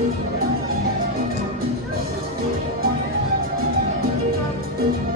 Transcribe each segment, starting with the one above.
Thank you.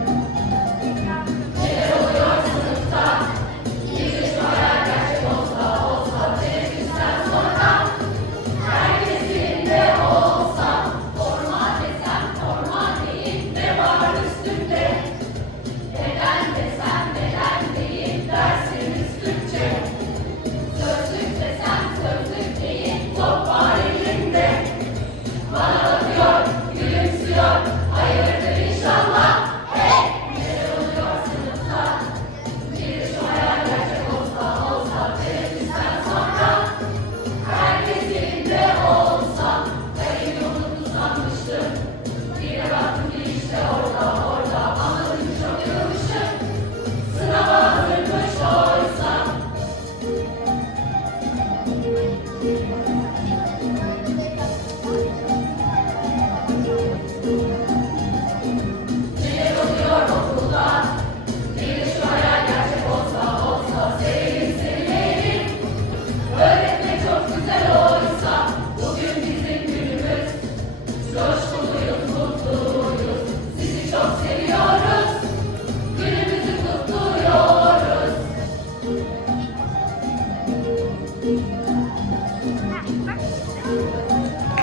よし!